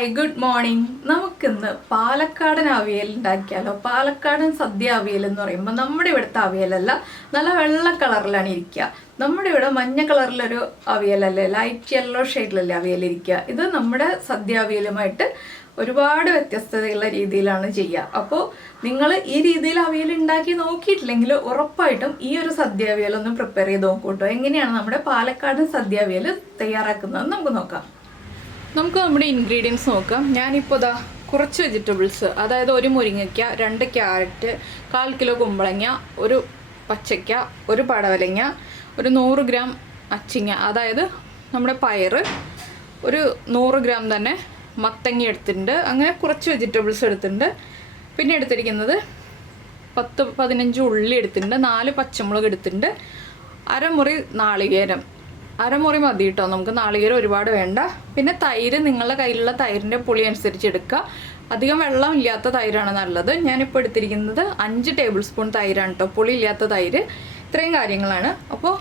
Hi good morning. നമുക്കിന്ന് പാലക്കാടൻ അവിയൽ ഉണ്ടാക്കിയാലോ. പാലക്കാടൻ സദ്യ അവിയൽ എന്ന് പറയുമ്പോൾ നമ്മുടെ ഇവിടുത്തെ അവിയലല്ല, നല്ല വെള്ള കളറിലാണ് ഇരിക്കുക. നമ്മുടെ ഇവിടെ മഞ്ഞ കളറിലൊരു അവിയലല്ലേ, ലൈറ്റ് യെല്ലോ ഷെയ്ഡിലല്ലേ അവിയലിരിക്കുക. ഇത് നമ്മുടെ സദ്യ അവിയലുമായിട്ട് ഒരുപാട് വ്യത്യസ്തതയുള്ള രീതിയിലാണ് ചെയ്യുക. അപ്പോൾ നിങ്ങൾ ഈ രീതിയിൽ അവിയൽ ഉണ്ടാക്കി നോക്കിയിട്ടില്ലെങ്കിൽ ഉറപ്പായിട്ടും ഈ ഒരു സദ്യ അവിയലൊന്ന് പ്രിപ്പയർ ചെയ്ത് നോക്കൂട്ടോ. എങ്ങനെയാണ് നമ്മുടെ പാലക്കാടൻ സദ്യ അവിയൽ തയ്യാറാക്കുന്നതെന്ന് നമുക്ക് നോക്കാം. നമുക്ക് നമ്മുടെ ഇൻഗ്രീഡിയൻസ് നോക്കാം. ഞാനിപ്പോൾ ഇതാ കുറച്ച് വെജിറ്റബിൾസ്, അതായത് ഒരു മുരിങ്ങയ്ക്ക, 2 ക്യാരറ്റ്, 1/4 കിലോ കുമ്പളങ്ങ, ഒരു പച്ചയ്ക്ക, ഒരു പടവലങ്ങ, ഒരു 100 ഗ്രാം അച്ചിങ്ങ, അതായത് നമ്മുടെ പയർ, ഒരു 100 ഗ്രാം തന്നെ മത്തങ്ങ എടുത്തിട്ടുണ്ട്. അങ്ങനെ കുറച്ച് വെജിറ്റബിൾസ് എടുത്തിട്ടുണ്ട്. പിന്നെ എടുത്തിരിക്കുന്നത് 10-15 ഉള്ളി എടുത്തിട്ടുണ്ട്, 4 പച്ചമുളക് എടുത്തിട്ടുണ്ട്, അരമുറി നാളികേരം, അരമുറി മതി കേട്ടോ, നമുക്ക് നാളികേരം ഒരുപാട് വേണ്ട. പിന്നെ തൈര്, നിങ്ങളുടെ കയ്യിലുള്ള തൈരിൻ്റെ പുളി അനുസരിച്ച് എടുക്കുക. അധികം വെള്ളം ഇല്ലാത്ത തൈരാണ് നല്ലത്. ഞാനിപ്പോൾ എടുത്തിരിക്കുന്നത് 5 ടേബിൾ സ്പൂൺ തൈരാണ് കേട്ടോ, പുളി ഇല്ലാത്ത തൈര്. ഇത്രയും കാര്യങ്ങളാണ്. അപ്പോൾ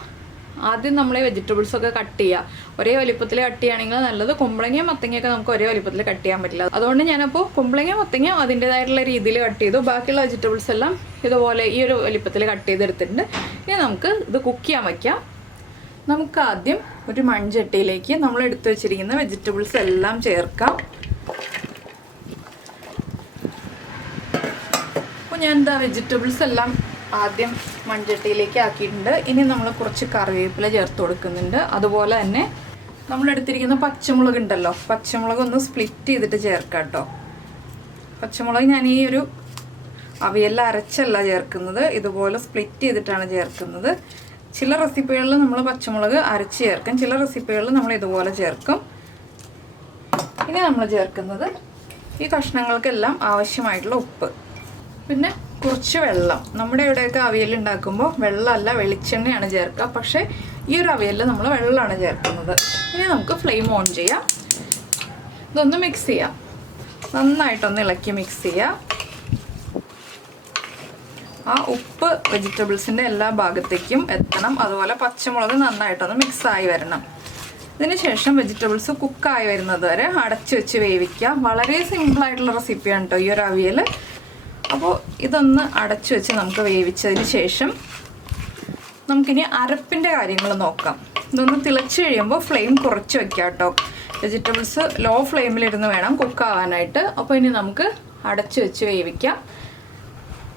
ആദ്യം നമ്മൾ ഈ വെജിറ്റബിൾസൊക്കെ കട്ട് ചെയ്യുക. ഒരേ വലിപ്പത്തിൽ കട്ട് ചെയ്യുകയാണെങ്കിൽ നല്ലത്. കുമ്പളങ്ങയും മത്തങ്ങയൊക്കെ നമുക്ക് ഒരേ വലിപ്പത്തിൽ കട്ട് ചെയ്യാൻ പറ്റില്ല. അതുകൊണ്ട് ഞാനപ്പോൾ കുമ്പളങ്ങ മത്തങ്ങ അതിൻ്റേതായിട്ടുള്ള രീതിയിൽ കട്ട് ചെയ്തു. ബാക്കിയുള്ള വെജിറ്റബിൾസ് എല്ലാം ഇതുപോലെ ഈ ഒരു വലിപ്പത്തിൽ കട്ട് ചെയ്തെടുത്തിട്ടുണ്ട്. ഇനി നമുക്ക് ഇത് കുക്ക് ചെയ്യാൻ വയ്ക്കാം. നമുക്ക് ആദ്യം ഒരു മൺചട്ടിയിലേക്ക് നമ്മൾ എടുത്തു വെച്ചിരിക്കുന്ന വെജിറ്റബിൾസ് എല്ലാം ചേർക്കാം. അപ്പോൾ ഞാൻ എന്താ വെജിറ്റബിൾസ് എല്ലാം ആദ്യം മൺചട്ടിയിലേക്ക് ആക്കിയിട്ടുണ്ട്. ഇനി നമ്മൾ കുറച്ച് കറിവേപ്പില ചേർത്ത് കൊടുക്കുന്നുണ്ട്. അതുപോലെ തന്നെ നമ്മൾ എടുത്തിരിക്കുന്ന പച്ചമുളക് ഉണ്ടല്ലോ, പച്ചമുളക് ഒന്ന് സ്പ്ലിറ്റ് ചെയ്തിട്ട് ചേർക്കാം കേട്ടോ. പച്ചമുളക് ഞാൻ ഈ ഒരു അവിയലിൽ അരച്ചല്ല ചേർക്കുന്നത്, ഇതുപോലെ സ്പ്ലിറ്റ് ചെയ്തിട്ടാണ് ചേർക്കുന്നത്. ചില റെസിപ്പികളിൽ നമ്മൾ പച്ചമുളക് അരച്ച് ചേർക്കും, ചില റെസിപ്പികളിൽ നമ്മൾ ഇതുപോലെ ചേർക്കും. ഇനി നമ്മൾ ചേർക്കുന്നത് ഈ കഷ്ണങ്ങൾക്കെല്ലാം ആവശ്യമായിട്ടുള്ള ഉപ്പ്, പിന്നെ കുറച്ച് വെള്ളം. നമ്മുടെ ഇവിടെയൊക്കെ അവിയൽ ഉണ്ടാക്കുമ്പോൾ വെള്ളമല്ല വെളിച്ചെണ്ണയാണ് ചേർക്കുക, പക്ഷേ ഈ ഒരു അവിയലിൽ നമ്മൾ വെള്ളമാണ് ചേർക്കുന്നത്. ഇനി നമുക്ക് ഫ്ലെയിം ഓൺ ചെയ്യാം. ഇതൊന്ന് മിക്സ് ചെയ്യാം, നന്നായിട്ടൊന്ന് ഇളക്കി മിക്സ് ചെയ്യാം. ആ ഉപ്പ് വെജിറ്റബിൾസിൻ്റെ എല്ലാ ഭാഗത്തേക്കും എത്തണം. അതുപോലെ പച്ചമുളക് നന്നായിട്ടൊന്ന് മിക്സായി വരണം. ഇതിന് ശേഷം വെജിറ്റബിൾസ് കുക്കായി വരുന്നത് വരെ അടച്ചു വെച്ച് വേവിക്കുക. വളരെ സിമ്പിളായിട്ടുള്ള റെസിപ്പിയാണ് കേട്ടോ ഈ ഒരു അവിയൽ. അപ്പോൾ ഇതൊന്ന് അടച്ചു വെച്ച് നമുക്ക് വേവിച്ചതിന് ശേഷം നമുക്കിനി അരപ്പിൻ്റെ കാര്യങ്ങൾ നോക്കാം. ഇതൊന്ന് തിളച്ച് കഴിയുമ്പോൾ ഫ്ലെയിം കുറച്ച് വെക്കാം കേട്ടോ. വെജിറ്റബിൾസ് ലോ ഫ്ലെയിമിലിരുന്ന് വേണം കുക്കാവാനായിട്ട്. അപ്പോൾ ഇനി നമുക്ക് അടച്ചു വെച്ച് വേവിക്കാം.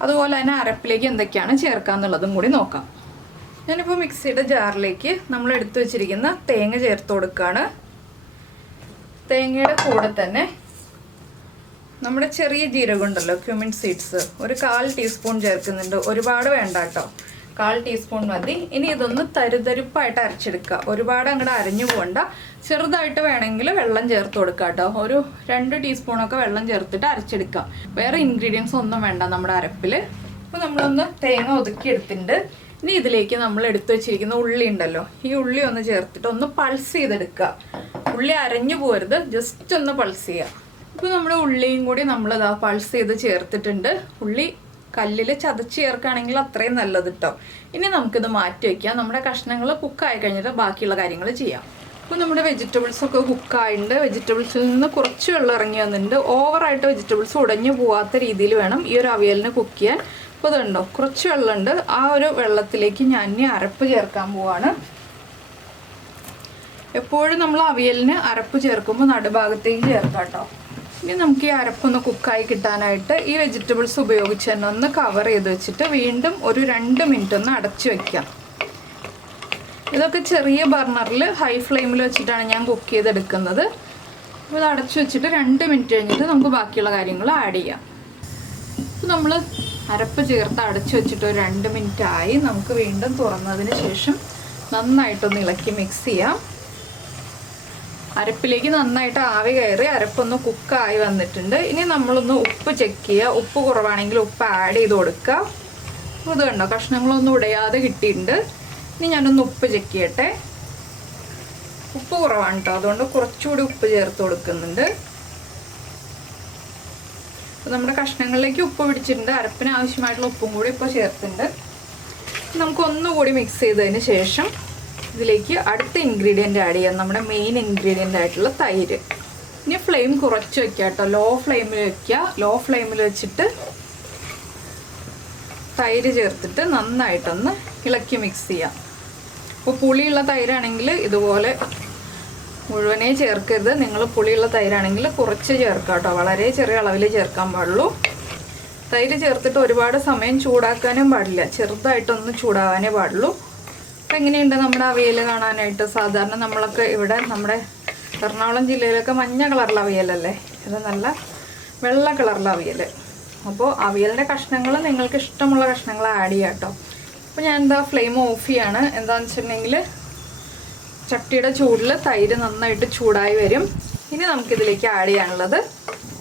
അതുപോലെ തന്നെ അരപ്പിലേക്ക് എന്തൊക്കെയാണ് ചേർക്കാന്നുള്ളതും കൂടി നോക്കാം. ഞാനിപ്പോൾ മിക്സിയുടെ ജാറിലേക്ക് നമ്മൾ എടുത്തു വെച്ചിരിക്കുന്ന തേങ്ങ ചേർത്ത് കൊടുക്കുകയാണ്. തേങ്ങയുടെ കൂടെ തന്നെ നമ്മുടെ ചെറിയ ജീരകം ഉണ്ടല്ലോ, ക്യുമിൻ സീഡ്സ്, ഒരു 1/4 ടീസ്പൂൺ ചേർക്കുന്നുണ്ട്. ഒരുപാട് വേണ്ട കേട്ടോ, 1/4 ടീസ്പൂൺ മതി. ഇനി ഇതൊന്ന് തരുതരിപ്പായിട്ട് അരച്ചെടുക്കുക. ഒരുപാട് അങ്ങോട്ട് അരഞ്ഞു പോകണ്ട. ചെറുതായിട്ട് വേണമെങ്കിൽ വെള്ളം ചേർത്ത് കൊടുക്കുക കേട്ടോ. ഒരു 2 ടീസ്പൂണൊക്കെ വെള്ളം ചേർത്തിട്ട് അരച്ചെടുക്കുക. വേറെ ഇൻഗ്രീഡിയൻസ് ഒന്നും വേണ്ട നമ്മുടെ അരപ്പിൽ. അപ്പോൾ നമ്മളൊന്ന് തേങ്ങ ഒതുക്കി എടുത്തിട്ടുണ്ട്. ഇനി ഇതിലേക്ക് നമ്മൾ എടുത്തു വെച്ചിരിക്കുന്ന ഉള്ളി ഉണ്ടല്ലോ, ഈ ഉള്ളി ഒന്ന് ചേർത്തിട്ട് ഒന്ന് പൾസ് ചെയ്തെടുക്കുക. ഉള്ളി അരഞ്ഞു പോകരുത്, ജസ്റ്റ് ഒന്ന് പൾസ് ചെയ്യുക. ഇപ്പോൾ നമ്മുടെ ഉള്ളിയും കൂടി നമ്മളിതാ പൾസ് ചെയ്ത് ചേർത്തിട്ടുണ്ട്. ഉള്ളി കല്ലിൽ ചതച്ച് ചേർക്കുകയാണെങ്കിൽ അത്രയും നല്ലത് കേട്ടോ. ഇനി നമുക്കിത് മാറ്റി വയ്ക്കാം. നമ്മുടെ കഷ്ണങ്ങൾ കുക്കായി കഴിഞ്ഞിട്ട് ബാക്കിയുള്ള കാര്യങ്ങൾ ചെയ്യാം. അപ്പോൾ നമ്മുടെ വെജിറ്റബിൾസൊക്കെ കുക്കായിട്ടുണ്ട്. വെജിറ്റബിൾസിൽ നിന്ന് കുറച്ച് വെള്ളം ഇറങ്ങി വന്നിട്ടുണ്ട്. ഓവറായിട്ട് വെജിറ്റബിൾസ് ഉടഞ്ഞു പോവാത്ത രീതിയിൽ വേണം ഈ ഒരു അവിയലിന് കുക്ക് ചെയ്യാൻ. അപ്പോൾ ഇതുണ്ടോ, കുറച്ച് വെള്ളമുണ്ട്. ആ ഒരു വെള്ളത്തിലേക്ക് ഞാൻ ഇനി അരപ്പ് ചേർക്കാൻ പോവാണ്. എപ്പോഴും നമ്മൾ അവിയലിന് അരപ്പ് ചേർക്കുമ്പോൾ നടുഭാഗത്തേക്ക് ചേർക്കാം കേട്ടോ. ഇനി നമുക്ക് ഈ അരപ്പൊന്ന് കുക്കായി കിട്ടാനായിട്ട് ഈ വെജിറ്റബിൾസ് ഉപയോഗിച്ച് തന്നെ ഒന്ന് കവർ ചെയ്ത് വെച്ചിട്ട് വീണ്ടും ഒരു 2 മിനിറ്റ് ഒന്ന് അടച്ചു വയ്ക്കാം. ഇതൊക്കെ ചെറിയ ബർണറിൽ ഹൈ ഫ്ലെയിമിൽ വെച്ചിട്ടാണ് ഞാൻ കുക്ക് ചെയ്തെടുക്കുന്നത്. അപ്പോൾ ഇത് അടച്ചു വെച്ചിട്ട് 2 മിനിറ്റ് കഴിഞ്ഞിട്ട് നമുക്ക് ബാക്കിയുള്ള കാര്യങ്ങൾ ആഡ് ചെയ്യാം. അപ്പോൾ നമ്മൾ അരപ്പ് ചേർത്ത് അടച്ചു വെച്ചിട്ട് ഒരു 2 മിനിറ്റ് ആയി. നമുക്ക് വീണ്ടും തുറന്നതിന് ശേഷം നന്നായിട്ടൊന്ന് ഇളക്കി മിക്സ് ചെയ്യാം. അരപ്പിലേക്ക് നന്നായിട്ട് ആവി കയറി അരപ്പൊന്ന് കുക്കായി വന്നിട്ടുണ്ട്. ഇനി നമ്മളൊന്ന് ഉപ്പ് ചെക്ക് ചെയ്യുക. ഉപ്പ് കുറവാണെങ്കിൽ ഉപ്പ് ആഡ് ചെയ്ത് കൊടുക്കുക. അപ്പോൾ ഇത് കണ്ടോ, കഷ്ണങ്ങളൊന്നും ഉടയാതെ കിട്ടിയിട്ടുണ്ട്. ഇനി ഞാനൊന്ന് ഉപ്പ് ചെക്ക് ചെയ്യട്ടെ. ഉപ്പ് കുറവാണ് കേട്ടോ, അതുകൊണ്ട് കുറച്ചുകൂടി ഉപ്പ് ചേർത്ത് കൊടുക്കുന്നുണ്ട്. അപ്പോൾ നമ്മുടെ കഷ്ണങ്ങളിലേക്ക് ഉപ്പ് പിടിച്ചിട്ടുണ്ട്. അരപ്പിന് ആവശ്യമായിട്ടുള്ള ഉപ്പും കൂടി ഇപ്പോൾ ചേർത്തിട്ടുണ്ട്. നമുക്കൊന്നുകൂടി മിക്സ് ചെയ്തതിന് ശേഷം ഇതിലേക്ക് അടുത്ത ഇൻഗ്രീഡിയൻ്റ് ആഡ് ചെയ്യാം, നമ്മുടെ മെയിൻ ഇൻഗ്രീഡിയൻ്റ് ആയിട്ടുള്ള തൈര്. ഇനി ഫ്ലെയിം കുറച്ച് വെക്കുക കേട്ടോ, ലോ ഫ്ലെയിമിൽ വെക്കുക. ലോ ഫ്ലെയിമിൽ വെച്ചിട്ട് തൈര് ചേർത്തിട്ട് നന്നായിട്ടൊന്ന് ഇളക്കി മിക്സ് ചെയ്യാം. അപ്പോൾ പുളിയുള്ള തൈരാണെങ്കിൽ ഇതുപോലെ മുഴുവനേ ചേർക്കരുത്. നിങ്ങൾ പുളിയുള്ള തൈരാണെങ്കിൽ കുറച്ച് ചേർക്കാം കേട്ടോ, വളരെ ചെറിയ അളവിൽ ചേർക്കാൻ പാടുള്ളൂ. തൈര് ചേർത്തിട്ട് ഒരുപാട് സമയം ചൂടാക്കാനും പാടില്ല, ചെറുതായിട്ടൊന്ന് ചൂടാവാനേ പാടുള്ളൂ. അപ്പം എങ്ങനെയുണ്ട് നമ്മുടെ അവിയൽ കാണാനായിട്ട്? സാധാരണ നമ്മളൊക്കെ ഇവിടെ നമ്മുടെ എറണാകുളം ജില്ലയിലൊക്കെ മഞ്ഞ കളറിലെ അവിയലല്ലേ, ഇത് നല്ല വെള്ള കളറിലെ അവിയൽ. അപ്പോൾ അവിയലിൻ്റെ കഷ്ണങ്ങൾ നിങ്ങൾക്ക് ഇഷ്ടമുള്ള കഷ്ണങ്ങൾ ആഡ് ചെയ്യാം കേട്ടോ. അപ്പോൾ ഞാൻ എന്താ ഫ്ലെയിം ഓഫ് ചെയ്യാണ്. എന്താണെന്ന് വെച്ചിട്ടുണ്ടെങ്കിൽ ചട്ടിയുടെ ചൂടിൽ തൈര് നന്നായിട്ട് ചൂടായി വരും. ഇനി നമുക്കിതിലേക്ക് ആഡ് ചെയ്യാനുള്ളത്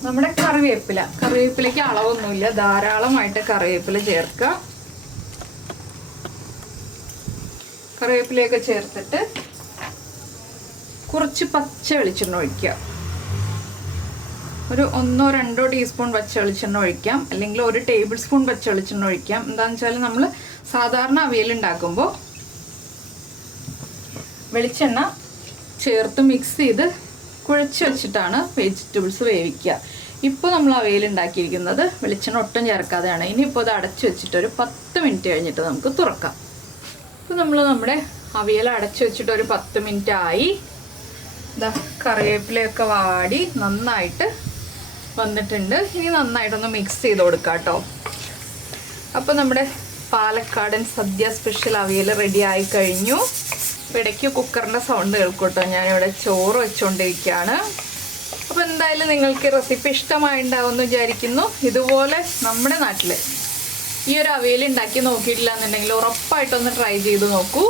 നമ്മുടെ കറിവേപ്പില. കറിവേപ്പിലയ്ക്ക് അളവൊന്നുമില്ല, ധാരാളമായിട്ട് കറിവേപ്പില ചേർക്കുക. കറിവേപ്പിലയൊക്കെ ചേർത്തിട്ട് കുറച്ച് പച്ച വെളിച്ചെണ്ണ ഒഴിക്കുക. ഒരു 1-2 ടീസ്പൂൺ പച്ച വെളിച്ചെണ്ണ ഒഴിക്കാം, അല്ലെങ്കിൽ 1 ടേബിൾ സ്പൂൺ പച്ച വെളിച്ചെണ്ണ ഒഴിക്കാം. എന്താണെന്ന് വെച്ചാൽ നമ്മൾ സാധാരണ അവിയൽ ഉണ്ടാക്കുമ്പോൾ വെളിച്ചെണ്ണ ചേർത്ത് മിക്സ് ചെയ്ത് കുഴച്ച് വെച്ചിട്ടാണ് വെജിറ്റബിൾസ് വേവിക്കുക. ഇപ്പോൾ നമ്മൾ അവിയൽ ഉണ്ടാക്കിയിരിക്കുന്നത് വെളിച്ചെണ്ണ ഒട്ടും ചേർക്കാതെയാണ്. ഇനിയിപ്പോൾ അത് അടച്ചു വെച്ചിട്ട് ഒരു 10 മിനിറ്റ് കഴിഞ്ഞിട്ട് നമുക്ക് തുറക്കാം. ഇപ്പോൾ നമ്മൾ നമ്മുടെ അവിയൽ അടച്ചു വെച്ചിട്ട് ഒരു 10 മിനിറ്റ് ആയി. ഇതാ കറിവേപ്പിലയൊക്കെ വാടി നന്നായിട്ട് വന്നിട്ടുണ്ട്. ഇനി നന്നായിട്ടൊന്ന് മിക്സ് ചെയ്ത് കൊടുക്കാം കേട്ടോ. അപ്പോൾ നമ്മുടെ പാലക്കാടൻ സദ്യ സ്പെഷ്യൽ അവിയൽ റെഡി ആയി കഴിഞ്ഞു. ഇടയ്ക്ക് കുക്കറിൻ്റെ സൗണ്ട് കേൾക്കൂട്ടോ, ഞാനിവിടെ ചോറ് വെച്ചുകൊണ്ടിരിക്കുകയാണ്. അപ്പോൾ എന്തായാലും നിങ്ങൾക്ക് റെസിപ്പി ഇഷ്ടമായിട്ടുണ്ടാവുമെന്ന് വിചാരിക്കുന്നു. ഇതുപോലെ നമ്മുടെ നാട്ടിൽ ഈ ഒരു അവിയൽ ഉണ്ടാക്കി നോക്കിയിട്ടില്ല എന്നുണ്ടെങ്കിൽ ഉറപ്പായിട്ടൊന്ന് ട്രൈ ചെയ്ത് നോക്കൂ.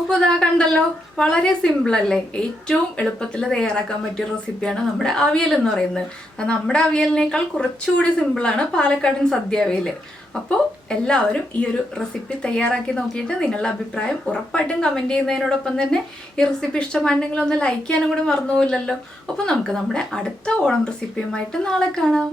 അപ്പോൾ ഇതാ കണ്ടല്ലോ, വളരെ സിമ്പിളല്ലേ, ഏറ്റവും എളുപ്പത്തിൽ തയ്യാറാക്കാൻ പറ്റിയ റെസിപ്പിയാണ് നമ്മുടെ അവിയൽ എന്ന് പറയുന്നത്. നമ്മുടെ അവിയലിനേക്കാൾ കുറച്ചുകൂടി സിമ്പിളാണ് പാലക്കാടൻ സദ്യ അവിയൽ. അപ്പോൾ എല്ലാവരും ഈ ഒരു റെസിപ്പി തയ്യാറാക്കി നോക്കിയിട്ട് നിങ്ങളുടെ അഭിപ്രായം ഉറപ്പായിട്ടും കമൻറ്റ് ചെയ്യുന്നതിനോടൊപ്പം തന്നെ ഈ റെസിപ്പി ഇഷ്ടമായിട്ടുണ്ടെങ്കിൽ ഒന്ന് ലൈക്ക് ചെയ്യാനും കൂടി മറന്നുപോയില്ലല്ലോ. അപ്പോൾ നമുക്ക് നമ്മുടെ അടുത്ത ഓണം റെസിപ്പിയുമായിട്ട് നാളെ കാണാം.